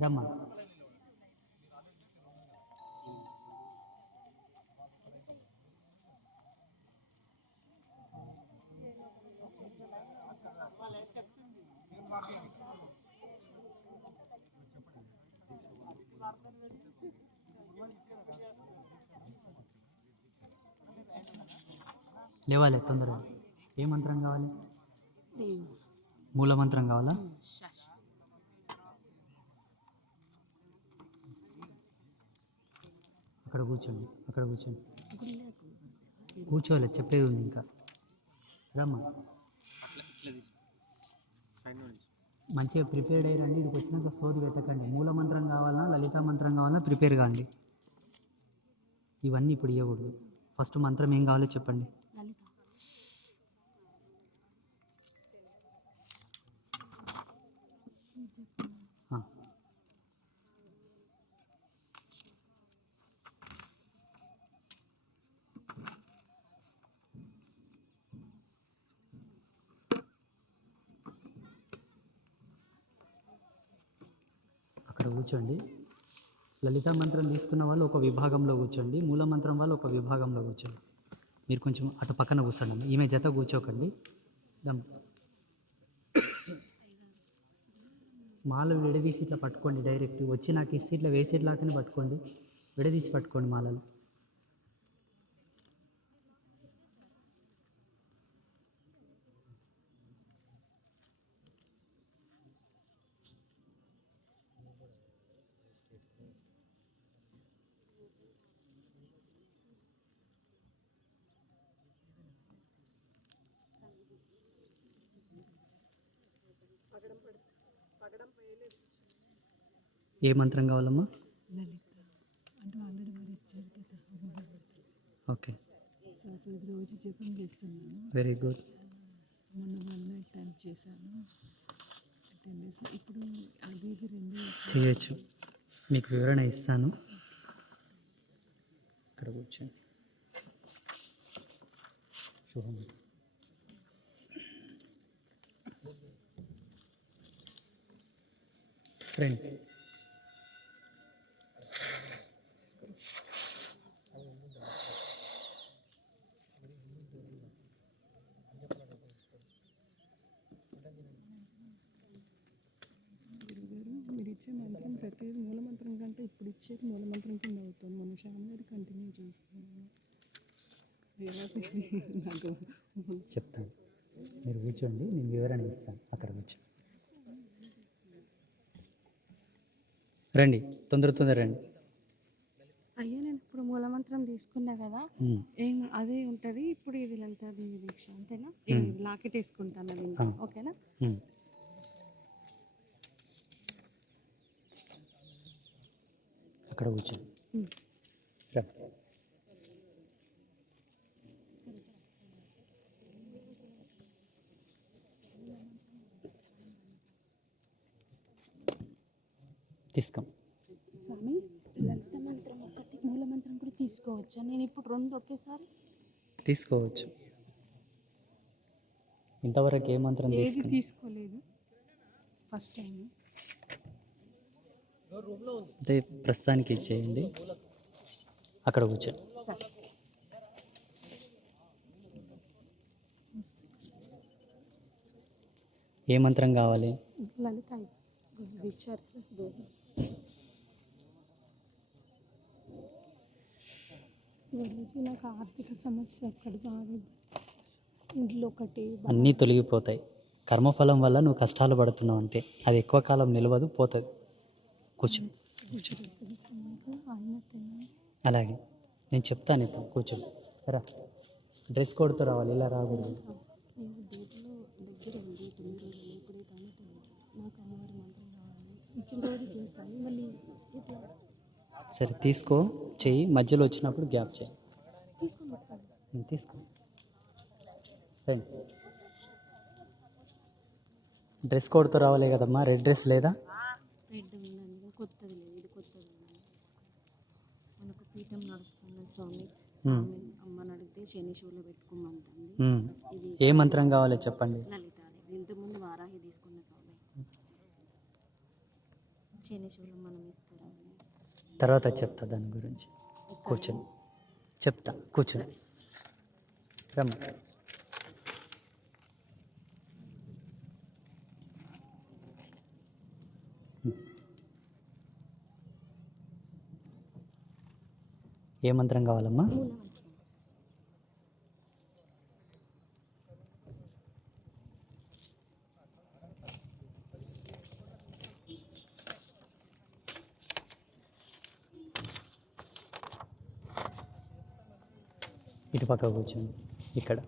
రమ్మా. లేవాలి తొందరగా. ఏ మంత్రం కావాలి? మూల మంత్రం కావాలా? అక్కడ కూర్చోండి, అక్కడ కూర్చోండి. కూర్చోవాలి, చెప్పేది ఉంది ఇంకా. రమ్మా. మంచిగా ప్రిపేర్డ్ అయ్యండి. ఇక్కడికి వచ్చినాక సోది పెట్టకండి. మూల మంత్రం కావాలన్నా లలితా మంత్రం కావాలన్నా ప్రిపేర్ కాండి. ఇవన్నీ ఇప్పుడు ఇవ్వకూడదు. ఫస్ట్ మంత్రం ఏం కావాలో చెప్పండి. అక్కడ కూర్చోండి. లలితా మంత్రం తీసుకున్న వాళ్ళు ఒక విభాగంలో కూర్చోండి, మూల మంత్రం వాళ్ళు ఒక విభాగంలో కూర్చోండి. మీరు కొంచెం అటు పక్కన కూర్చోండి. ఈమె జత కూర్చోకండి. మాలలు విడదీసి ఇట్లా పట్టుకోండి. డైరెక్ట్ వచ్చి నాకు ఇస్తే ఇట్లా వేసేట్లాగానే పట్టుకోండి. విడదీసి పట్టుకోండి మాలలు. ఏ మంత్రం కావాలమ్మా? ఓకే, రోజు జపం చేస్తున్నాను. Very good. మొన్న 1 night టైం చేశాను. 10 days ఇప్పుడు అది 2 చేయొచ్చు. మీకు వివరణ ఇస్తాను. ఇక్కడ కూర్చోండి. శుభం. ఫ్రెండ్ మీరు ఇచ్చే మంత్రం ప్రతిదీ మూల మంత్రం కంటే ఇప్పుడు ఇచ్చేది మూల మంత్రం కింద అవుతుంది. మన శ్యామగారి కంటిన్యూ చేస్తున్నాను. నాకు చెప్తాను. మీరు కూర్చోండి, నేను వివరణ ఇస్తాను. అక్కడ కూర్చోండి. రండి, తొందర రండి. అయ్యా నేను ఇప్పుడు మూలమంత్రం తీసుకున్నా కదా, ఏం అదే ఉంటుంది. ఇప్పుడు ఇది లలితా దేవి దీక్ష అంతేనా? లాకెట్ వేసుకుంటాను అది, ఓకేనా? అక్కడ కూర్చోండి. తీసుకో స్వామి. లలిత మంత్రం ఒకటి, మూల మంత్రం కూడా తీసుకోవచ్చా? నేను ఇప్పుడు 2 ఒకేసారి తీసుకోవచ్చు. ఇంతవరకు ఏ మంత్రం తీసుకోలేదు, ఫస్ట్ టైం. అయితే ప్రస్తుతానికి ఇచ్చేయండి. అక్కడ కూర్చోండి. ఏ మంత్రం కావాలి? లలిత నాకు ఆర్థిక సమస్య అక్కడ బాగా, ఇంట్లో ఒకటి. అన్నీ తొలగిపోతాయి. కర్మఫలం వల్ల నువ్వు కష్టాలు పడుతున్నావు అంతే. అది ఎక్కువ కాలం నిలవదు, పోతుంది. కూర్చో. అలాగే నేను చెప్తాను. ఇప్పుడు కూర్చో. రా, డ్రెస్ కోడ్తో రావాలి, ఇలా రాకూడదు. సరే తీసుకో, చెయ్యి. మధ్యలో వచ్చినప్పుడు గ్యాప్ చేయి. తీసుకొని వస్తాను. తీసుకో. డ్రెస్ కోడ్తో రావాలి కదమ్మా. రెడ్ డ్రెస్ లేదా? రెడ్ ఉందండి, కొత్తది లేదు, ఇది కొత్తది. మనకు పీఠం నడుస్తుంది స్వామి. అమ్మని అడిగితే శని షూలో పెట్టుకోమంటుంది. ఏ మంత్రం కావాలో చెప్పండి. లలితాదేవి. ఇంతకుముందు వారాహి తీసుకున్న స్వామి. శనేశ్వరం మనం ఇస్తారని. తర్వాత చెప్తా దాని గురించి. కూర్చొని చెప్తా, కూర్చొని రమ్మ. ఏ మంత్రం కావాలమ్మా? ఇటు పక్క కూర్చోండి. ఇక్కడ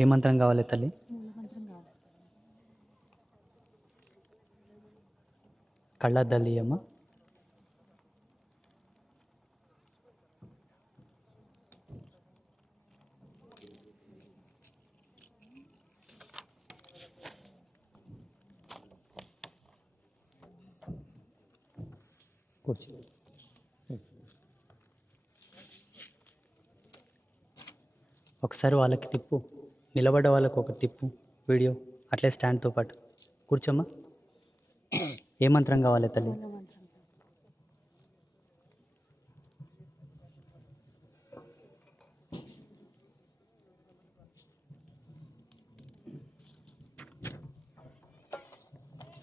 ఏ మంత్రం కావాలి తల్లి? మూలమంత్రం కావాలి. కళ్ళద్దాలు తీయమ్మా. కూర్చో. ఒకసారి వాళ్ళకి తిప్పు, నిలబడ్డ వాళ్ళకి ఒక తిప్పు వీడియో, అట్లే స్టాండ్తో పాటు. కూర్చోమ్మా. ఏ మంత్రం కావాలి తల్లి? మూలమంత్రం.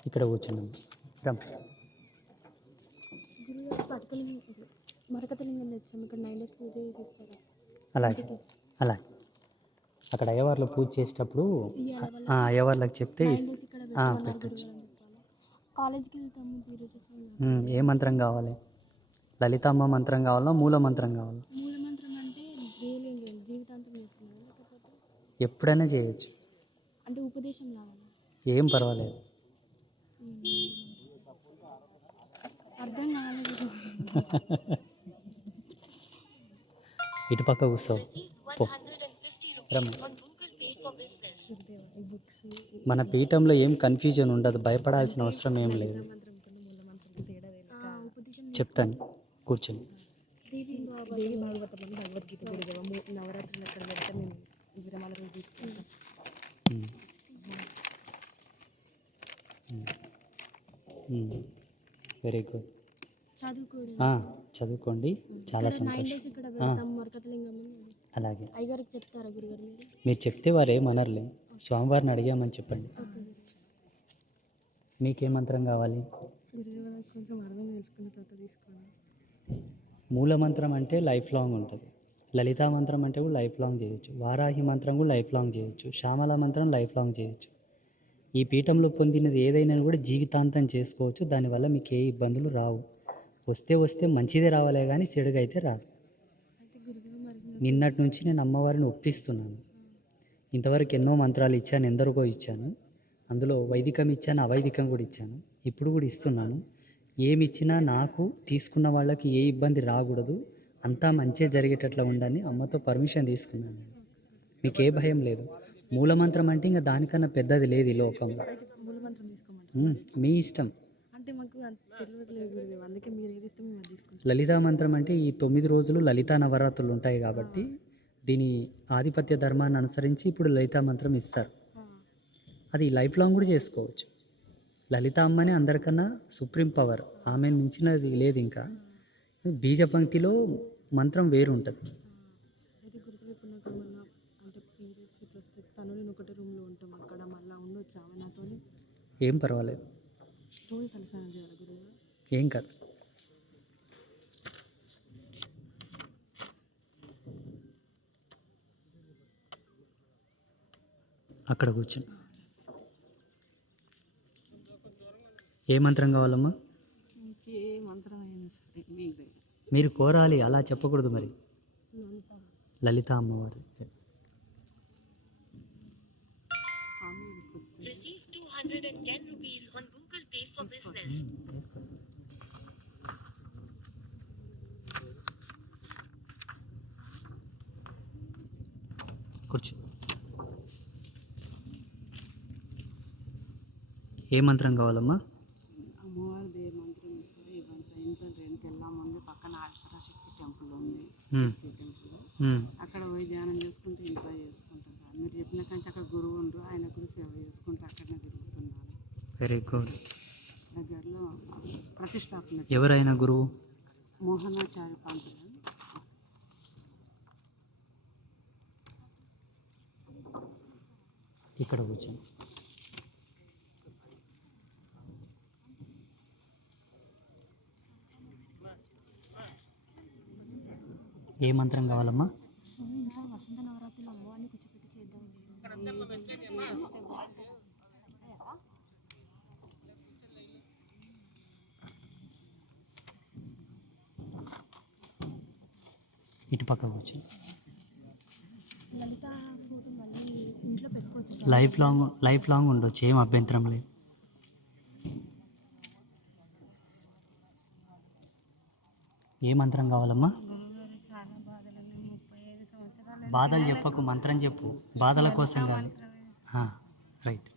ఇక్కడ కూర్చున్నాం. రమ్. గురుగారు స్ఫటికలింగం మరకతలింగం తెచ్చాము. ఇక్కడ 9 days పూజ చేసి ఇస్తారా? అలాగే అలాగే. అక్కడ అయ్యవార్లు పూజ చేసేటప్పుడు అయ్యవార్లకు చెప్తే ఇక్కడ పెట్టచ్చు. కాలేజ్కి వెళ్తాము పూజ చేసి. ఏ మంత్రం కావాలి? లలితమ్మ మంత్రం కావాలా, మూల మంత్రం కావాలా? మూలమంత్రం అంటే డైలీ జీవితాంతం చేసుకున్నాను, లేకపోతే ఎప్పుడైనా చేయొచ్చు, అంటే ఉపదేశం లాగా? ఏం పర్వాలేదు. అర్థం కాలేదు. ఇటు పక్క కూర్చోవు. పో రమ్మ. బుక్స్ మన పీఠంలో ఏం కన్ఫ్యూజన్ ఉండదు, భయపడాల్సిన అవసరం ఏం లేదు. చెప్తాను, కూర్చొని. దేవి భాగవతం అని భగవద్గీత కూడా చదవము. నవరాత్రులు అక్కడ పెడితే మేము విరమాలను తీసుకుంటాం. Very good. చదువుకోవడం చదువుకోండి, చాలా 9 సంతోషం. days ఇక్కడ పెడతాం మరకతలింగం. అలాగే అయ్యగారికి చెప్తారా గురుగారు మీరు? మీరు చెప్తే వారు ఏమనర్లే, స్వామివారిని అడిగామని చెప్పండి. మీకే మంత్రం కావాలి? గురుగారు కొంచెం అర్థం తెలుసుకున్న తర్వాత తీసుకోండి. మూల మంత్రం అంటే లైఫ్ లాంగ్ ఉంటుంది, లలితా మంత్రం అంటే కూడా లైఫ్ లాంగ్ చేయొచ్చు, వారాహి మంత్రం కూడా లైఫ్ లాంగ్ చేయొచ్చు, శ్యామల మంత్రం లైఫ్ లాంగ్ చేయొచ్చు. ఈ పీఠంలో పొందినది ఏదైనా కూడా జీవితాంతం చేసుకోవచ్చు. దానివల్ల మీకు ఏ ఇబ్బందులు రావు. వస్తే మంచిదే రావాలే కానీ చెడుగా అయితే రాదు. అయితే గురుగారు మరి నిన్నటి నుంచి నేను అమ్మవారిని ఒప్పిస్తున్నాను. ఇంతవరకు ఎన్నో మంత్రాలు ఇచ్చాను, ఎందరికో ఇచ్చాను. అందులో వైదికం ఇచ్చాను, అవైదికం కూడా ఇచ్చాను, ఇప్పుడు కూడా ఇస్తున్నాను. ఏమి ఇచ్చినా నాకు తీసుకున్న వాళ్ళకి ఏ ఇబ్బంది రాకూడదు, అంతా మంచిగా జరిగేటట్లా ఉండని అమ్మతో పర్మిషన్ తీసుకున్నాను. మీకు ఏ భయం లేదు. మూలమంత్రం అంటే ఇంకా దానికన్నా పెద్దది లేదు ఈ లోకంలో. మూలమంత్రం తీసుకోమంటారు? మీ ఇష్టం. అంటే మాకు అంత తెలియట్లేదు గురుదేవ్, అందుకే మీరు ఏది ఇస్తే మేము అది తీసుకుంటాం. లలితా మంత్రం అంటే ఈ 9 రోజులు లలితా నవరాత్రులు ఉంటాయి కాబట్టి దీని ఆధిపత్య ధర్మాన్ని అనుసరించి ఇప్పుడు లలితా మంత్రం ఇస్తారు. అది లైఫ్ లాంగ్ కూడా చేసుకోవచ్చు. లలిత అమ్మనే అందరికన్నా సుప్రీం పవర్, ఆమె మించినది లేదు. ఇంకా బీజ పంక్తిలో మంత్రం వేరు ఉంటుంది. అయితే గురుదేవ్ ఇప్పుడు నాకు మళ్ళీ అంటే పీరియడ్స్ ఇట్లా వస్తే తను నేను ఒకటే రూమ్లో ఉంటాం, అక్కడ మళ్ళీ ఉండొచ్చు ఆమె నాతో? ఏం పర్వాలేదు, రోజు కలిసాను చేయాలి గురుదేవ్? ఏం కాదు. అక్కడ కూర్చొని. ఏ మంత్రం కావాలమ్మా? ఏ మంత్రం అయినా సరే మీకు మీరు కోరాలి, అలా చెప్పకూడదు. మరి లలిత అమ్మవారు. Receive 210 rupees on Google Pay for business. కూర్చో. ఏ మంత్రం కావాలమ్మా? అమ్మవారిది ఏ మంత్రం ఇస్తారు ఇవ్వండి సార్. ఇంట్లో ట్రైన్కి వెళ్ళామంది, పక్కన ఆదిపరాశక్తి టెంపుల్ ఉంది, టెంపుల్. అక్కడ పోయి ధ్యానం చేసుకుంటే ఇంట్లో చేసుకుంటాం సార్. మీరు చెప్పిన సేవ చేసుకుంటూ అక్కడనే తిరుగుతున్నాను. Very good. దగ్గరలో ప్రతిష్టాపన ఎవరైనా గురువు? మోహనాచార్య పంతులు. ఇక్కడ కూర్చోండి. ఏ మంత్రం కావాలమ్మా? ఇంకా వసంత నవరాత్రులు అమ్మవారిని కూర్చోపెట్టి చేద్దాం. ఇటు పక్క కూర్చోండి. లలిత ఫోటో మళ్ళీ ఇంట్లో పెట్టుకోవచ్చు. లైఫ్ లాంగ్ ఉండొచ్చు, ఏం అభ్యంతరం లేదు. ఏ మంత్రం కావాలమ్మా? గురుగారు చాలా బాధలు 35 సంవత్సరాలు బాధలు చెప్పకు, మంత్రం చెప్పు. బాధల కోసం కాదు. రైట్.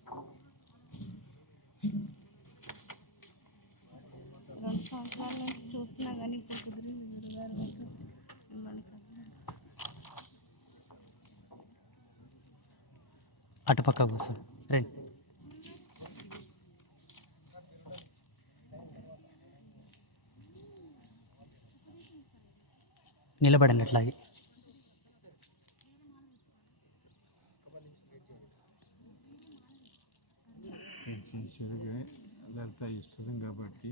2 సంవత్సరాల నుంచి చూస్తున్నా కానీ ఇప్పుడు కుదిరింది గురుగారు. మిమ్మల్ని అటు పక్క కూర్చోండి. రండి. నిలబడండి అట్లాగే. సిన్సియర్గా లలిత ఇష్టం కాబట్టి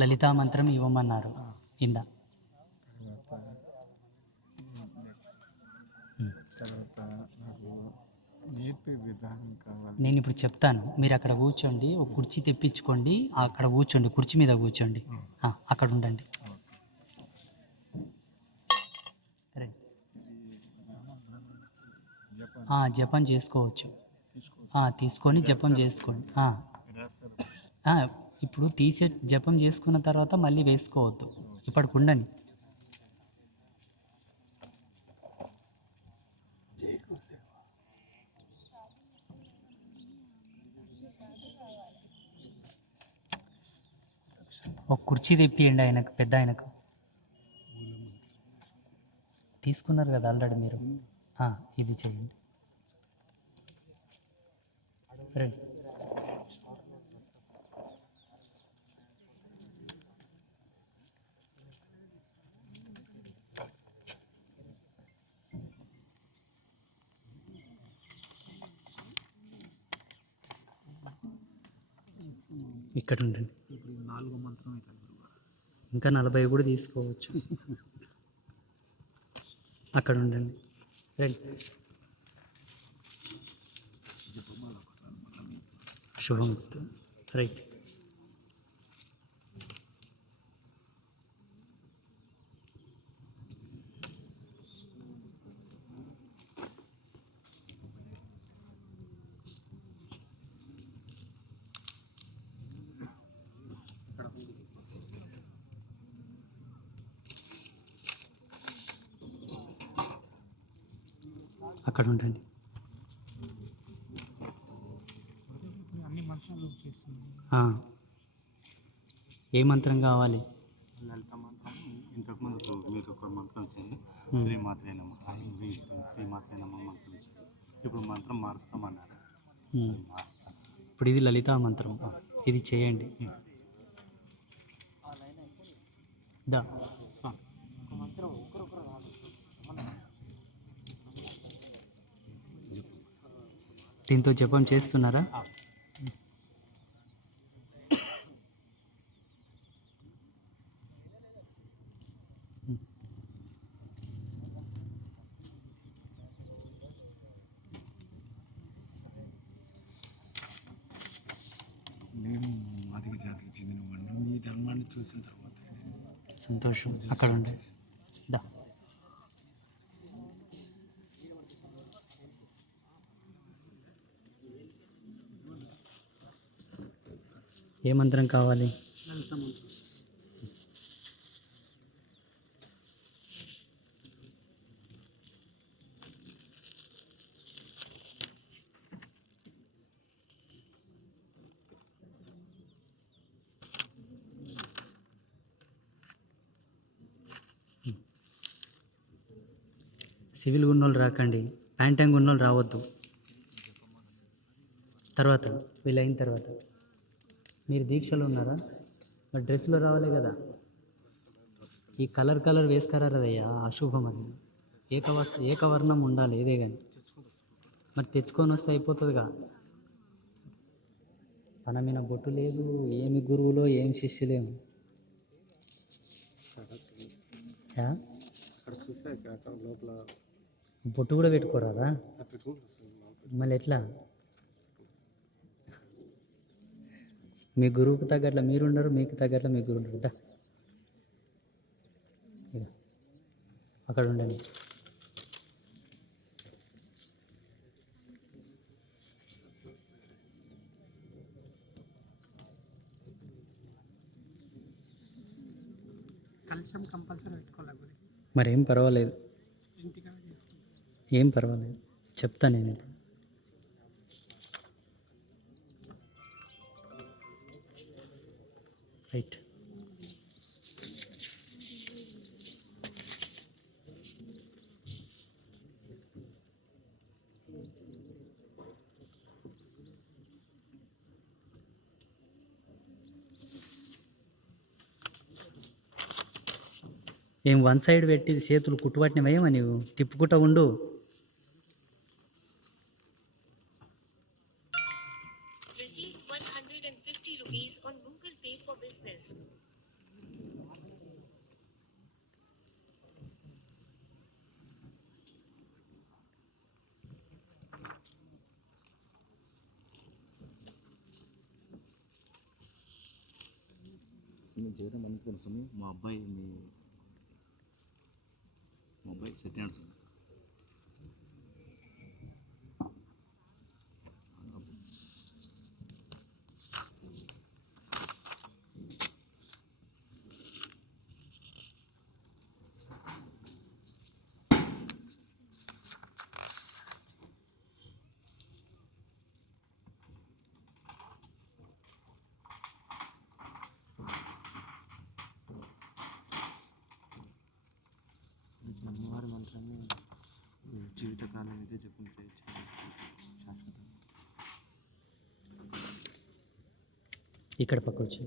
లలితా మంత్రం ఇవ్వమన్నారు ఇందా. తర్వాత నాకు నేర్పే విధానం కావాలి. నేను ఇప్పుడు చెప్తాను, మీరు అక్కడ కూర్చోండి. ఒక కుర్చీ తెప్పించుకోండి, అక్కడ కూర్చోండి, కుర్చీ మీద కూర్చోండి. అక్కడ ఉండండి. రండి. జపం చేసుకోవచ్చు. తీసుకొని జపం చేసుకోండి. ఇప్పుడు జపం చేసుకున్న తర్వాత మళ్ళీ వేసుకోవద్దు. ఇప్పటికి ఉండండి. ఒక కుర్చీ తెప్పియండి ఆయనకు, పెద్ద ఆయనకు. తీసుకున్నారు కదా ఆల్రెడీ మీరు. ఇది చేయండి. రండి. ఇక్కడ ఉండండి. ఇప్పుడు 4 మంత్రం అవుతుంది. ఇంకా 40 కూడా తీసుకోవచ్చు. అక్కడ ఉండండి. రండి. శుభమస్తు. రైట్. అక్కడ ఉండండి. అన్ని మంత్రాలు చేస్తుంది. ఏ మంత్రం కావాలి? లలిత మంత్రం. ఇంతకుముందు మీరు ఒక మంత్రం చేయండి, శ్రీమాత్రే నమః. శ్రీమాత్రే నమః మంత్రం చేయండి. ఇప్పుడు మంత్రం మారుస్తామన్నారు. ఇప్పుడు ఇది లలితా మంత్రం, ఇది చేయండి. దా దీంతో జపం చేస్తున్నారా? నేను మాదిగ జాతికి చెందినవాడిని. మీ ధర్మాన్ని చూసిన తర్వాత సంతోషం. అక్కడ ఉండే దా. ఏ మంత్రం కావాలి? సివిల్ ఉన్నోళ్ళు రాకండి, ప్యాంటంగ్ ఉన్నోళ్ళు రావద్దు. తర్వాత వీళ్ళైన తర్వాత మీరు దీక్షలో ఉన్నారా? మరి డ్రెస్లో రావాలి కదా. ఈ కలర్ వేసుకురారదయ్యా, అశుభం అది. ఏకవర్ణం ఉండాలి ఏదే కానీ. మరి తెచ్చుకొని వస్తే అయిపోతుందిగా. తన మీద బొట్టు లేదు, ఏమి గురువులో ఏమి శిష్యులేము. యా? బొట్టు కూడా పెట్టుకోరాదా? మళ్ళీ ఎట్లా? మీ గురువుకు తగ్గట్ల మీరుండరు, మీకు తగ్గట్ల మీ గురువు ఉండరు. ఇక అక్కడ ఉండండి. కలశం కంపల్సరీ పెట్టుకోవాలి. మరేం పర్వాలేదు, ఏం పర్వాలేదు, చెప్తా నేను ఇప్పుడు. రైట్. ఏం వన్ సైడ్ పెట్టి చేతులు కుట్టుబట్టినవేమో నీవు, తిప్పుకుంటా ఉండు. Receive 150 rupees on Google Pay for Business. చేయడం అనుకున్నాను స్వామి. మా అబ్బాయి సెకండ్ స్వామి. అమ్మవారి మంత్రాన్ని జీవితకాలం అయితే చెప్పుకుంటే శాశ్వతం. ఇక్కడ పక్క వచ్చి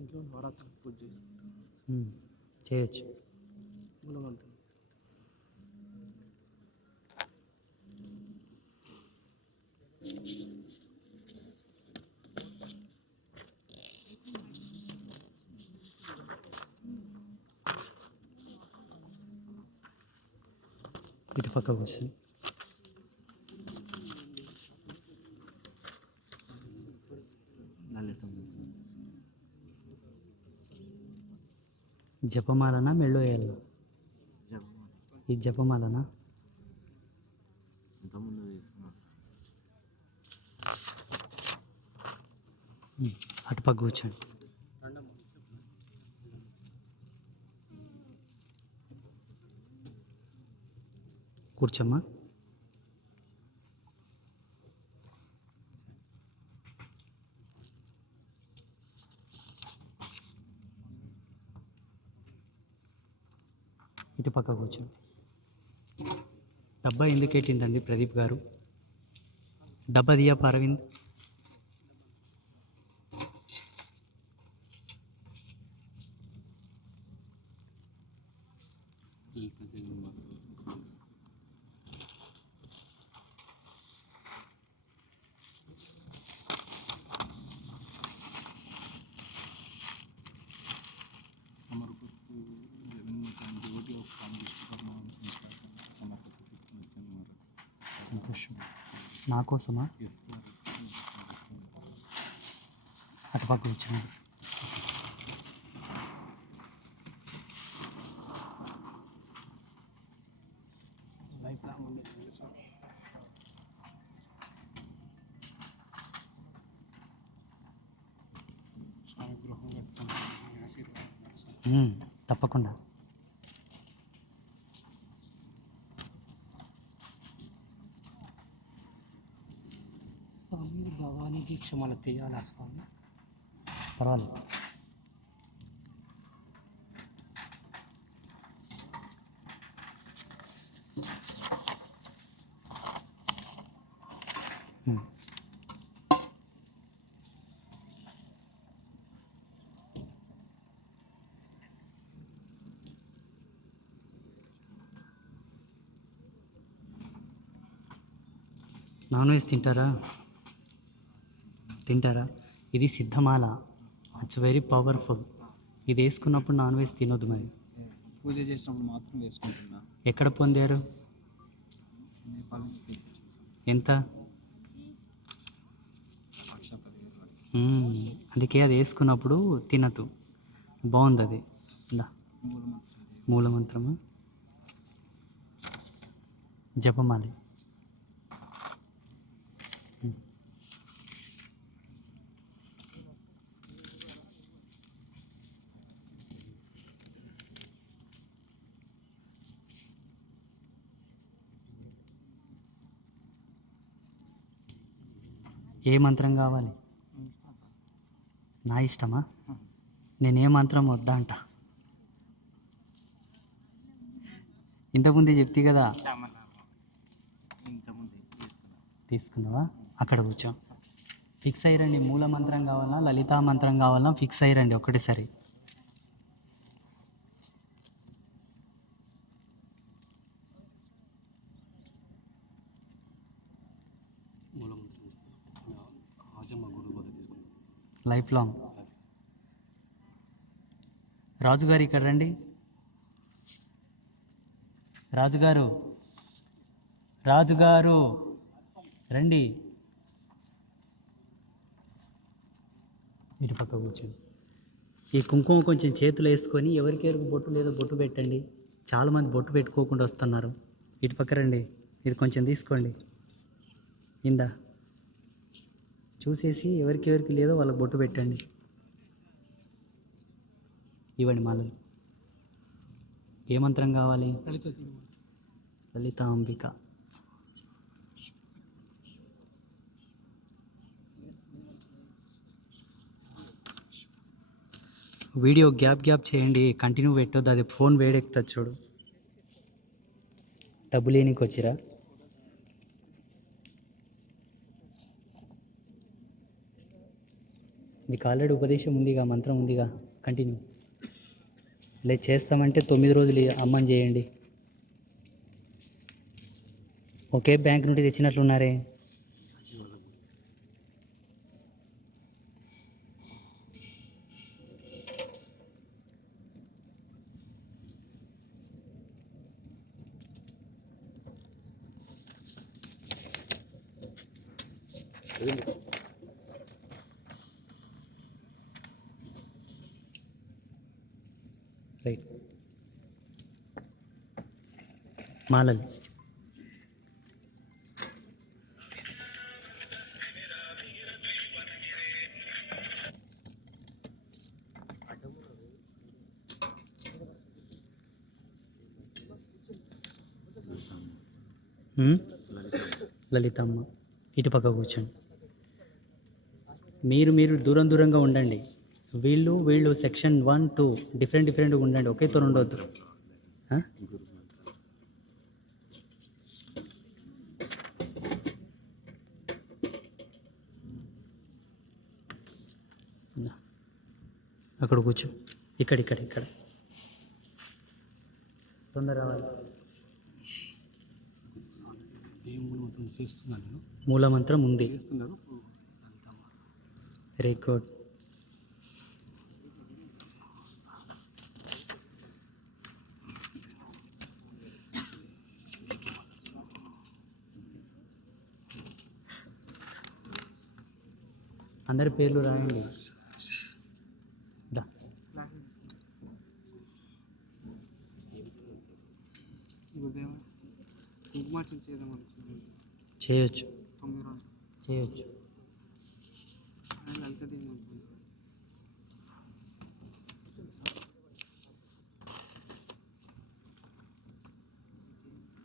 ఇంట్లో నవరాత్రులు పూజ చేసుకుంటాం. చేయొచ్చు. మూలమంత్రం ఇటు పక్కకు వస్తుంది. లలితం జపమాలనా మెళ్ళో వేయాలా? జపం ఈ జపమాలనా? ఇంతకుముందు చేస్తున్నాను. అటు పక్క కూర్చోండి. కూర్చోమ్మా. ఇటు పక్క కూర్చోండి. డబ్బా ఎందుకు పెట్టిండండి ప్రదీప్ గారు? డబ్బా దియా అరవింద్. సమర్పకు జగన్మాతానికి జ్యోతి ఒక విశ్వకర్మ సమర్పకు తీసుకుని వచ్చాను. సంతోషం. నా కోసమా? అటు పక్క కూర్చోండి. లైఫ్ లాంగ్ ఉండేది స్వామి. స్వామి గృహం కట్టుకుంటాను. ఆశీర్వాదం స్వామి. తప్పకుండా. స్వామి భవానీ దీక్ష మన తీయాలా స్వామి? పర్వాలేదు. నాన్ వెజ్ తింటారా? తింటారా? ఇది సిద్ధమాల. It's very powerful. ఇది వేసుకున్నప్పుడు నాన్ వెజ్ తినొద్దు మరి. పూజ చేసినప్పుడు మాత్రం వేసుకుంటున్నా. ఎక్కడ పొందారు? నేపాల్ నుంచి తీసుకొచ్చాను. ఎంత? 1,15,000. అందుకే అది వేసుకున్నప్పుడు తినద్దు. బాగుంది అది. ఇందా మూలమంత్రము జపమాలి. ఏ మంత్రం కావాలి? నా ఇష్టమా? నేనే మంత్రం వద్దా అంట. ఇంతకుముందే చెప్తే కదా. తీసుకున్నావా? అక్కడ కూర్చో. ఫిక్స్ అయ్యిరండి. మూల మంత్రం కావాలా, లలితా మంత్రం కావాలా? ఫిక్స్ అయ్యిరండి ఒకటిసారి. Life long. రాజుగారు ఇక్కడ రండి. రాజుగారు, రాజుగారు రండి. ఇటు పక్క కూర్చోండి. ఈ కుంకుమ కొంచెం చేతులు వేసుకొని ఎవరికెవరికి బొట్టు లేదో బొట్టు పెట్టండి. చాలామంది బొట్టు పెట్టుకోకుండా వస్తున్నారు. ఇటు పక్క రండి. ఇది కొంచెం తీసుకోండి. ఇందా చూసేసి ఎవరికెవరికి లేదో వాళ్ళకి బొట్టు పెట్టండి. ఇవ్వండి మాలలు. ఏ మంత్రం కావాలి? లలితాంబిక. వీడియో గ్యాప్ చేయండి. కంటిన్యూ పెట్టొద్దు. అది ఫోన్ వేడెక్కుతుంది చూడు. డబ్బు లేనికి వచ్చిరా? మీకు ఆల్రెడీ ఉపదేశం ఉందిగా, మంత్రం ఉందిగా. కంటిన్యూ. లేదు చేస్తామంటే 9 రోజులు అమ్మని చేయండి. ఒకే బ్యాంక్ నుండి తెచ్చినట్లున్నారే. రైట్. మాలలు. లలితమ్మ. ఇటు పక్క కూర్చోండి. మీరు దూరంగా ఉండండి. వీళ్ళు సెక్షన్ 1, 2 డిఫరెంట్గా ఉండండి. ఒకేతో ఉండొద్దు. అక్కడ కూర్చో. ఇక్కడ తొందర రావాలి. మూలమంత్రం ఉంది. Very good. అందరి పేర్లు రాయండి. కుంకుమార్చన చేద్దాం అనుకున్నాను. చేయొచ్చు. 9 రోజులు చేయొచ్చు. లలిత దేవి అనుకున్నాను.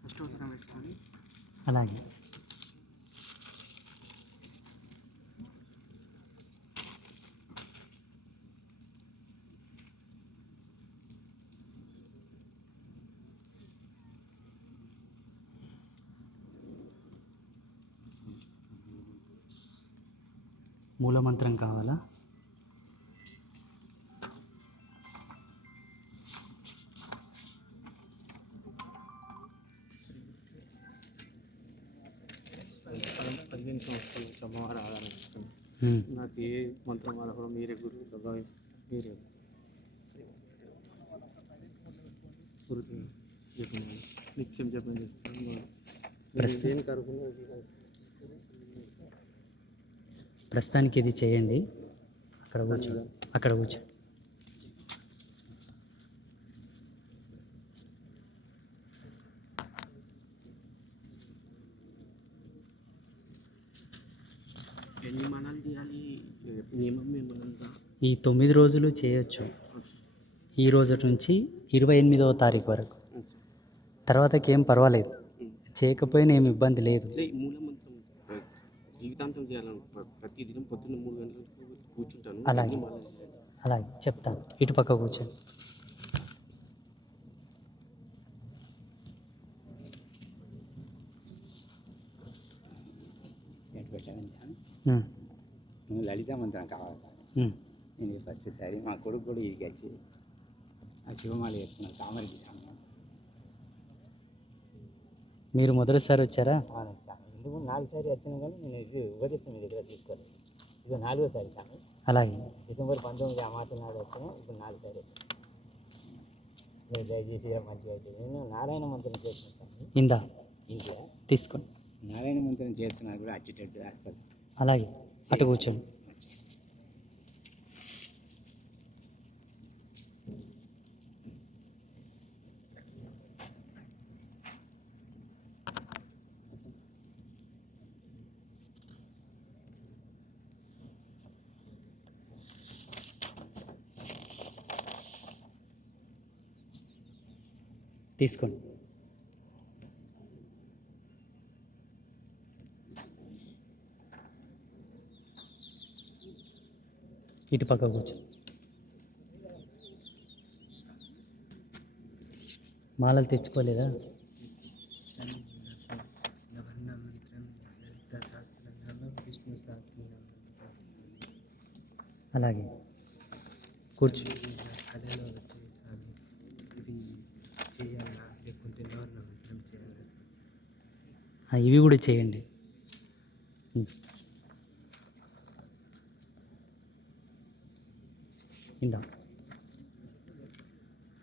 అష్టోత్తరం పెట్టుకొని అలాగే. మూలమంత్రం కావాలా? సంవత్సరాల నుంచి అమ్మవారి ఆరాధన చేస్తుంది. ఉమ్. నాకు ఏ మంత్రం వల్ల కూడా మీరే గురువుగా భావిస్తారు. మీరే గురువు జపం నిత్యం జపం చేస్తాను. ప్రస్తుతం- దేనికి అనుకున్నది ప్రస్తుతానికి ఇది చేయండి. అక్కడ కూర్చో, అక్కడ కూర్చో. ఎన్ని మనాలు చేయాలి? నియమం ఏమన్నా? ఈ 9 రోజులు చేయొచ్చు. ఈ రోజు నుంచి 28వ తారీఖు వరకు. తర్వాతకి ఏం పర్వాలేదు, చేయకపోయినా ఏమి ఇబ్బంది లేదు. ఈ మూల మంత్రం జీవితాంతం చేయాలను. ప్రతి దినం పొద్దున్న 3 గంటలకు కూర్చుంటాను. అలాగే. ఎన్ని మాలలు చేయాలి? అలాగే చెప్తాను. ఇటు పక్క కూర్చోండి. ఉమ్. నువ్వు లలిత మంత్రం కావాలి సార్. ఉమ్. నేను ఫస్ట్ సారి మా కొడుకు కూడా ఇది వచ్చి ఆ శివమాల వేసుకున్నాను తామరకి సార్. మీరు మొదటిసారి వచ్చారా? ఎందుకు 4 సారి వచ్చినా కానీ నేను ఇది ఉపదేశం మీ దగ్గర తీసుకోలేదు. ఇది 4వ సారి సార్. అలాగే. డిసెంబర్ 19 అమావాస్య నాడు వచ్చినా ఇప్పుడు 4 సారి వచ్చాను. మీరు దయచేసి మంచిగా అవుతుంది. నేను నారాయణ మంత్రం చేస్తున్నాను ఇందా ఇంట్లో. తీసుకోండి. నారాయణ మంత్రం చేస్తున్నా కూడా అచ్చేటట్టు అస్సలు. అలాగే అటు కూర్చోండి. తీసుకోండి. ఇటు పక్క కూర్చో. మాలలు తెచ్చుకోలేదా? విష్ణు శాస్త్రం అలాగే కూర్చో. కళలో వచ్చేసాను. ఇది చేయాలా లేకుంటే ఎవరిన మంత్రం చేయాలా? ఇవి కూడా చేయండి. ఇందా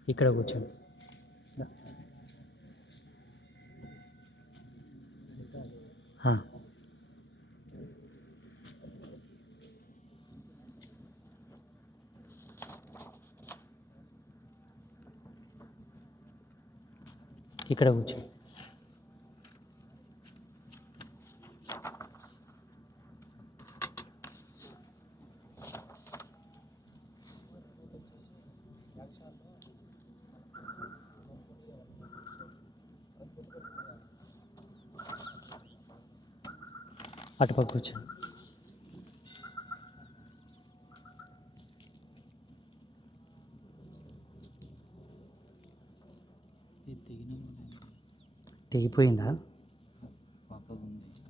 ఇక్కడ కూర్చోండి. ఆ. ఇక్కడ కూర్చో. అటుపక్క కూర్చో. తెగిపోయిందా?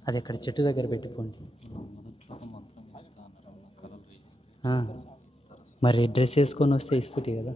అది అక్కడ చెట్టు దగ్గర పెట్టుకోండి. మరి డ్రెస్ వేసుకొని వస్తే ఇస్తుంటే కదా.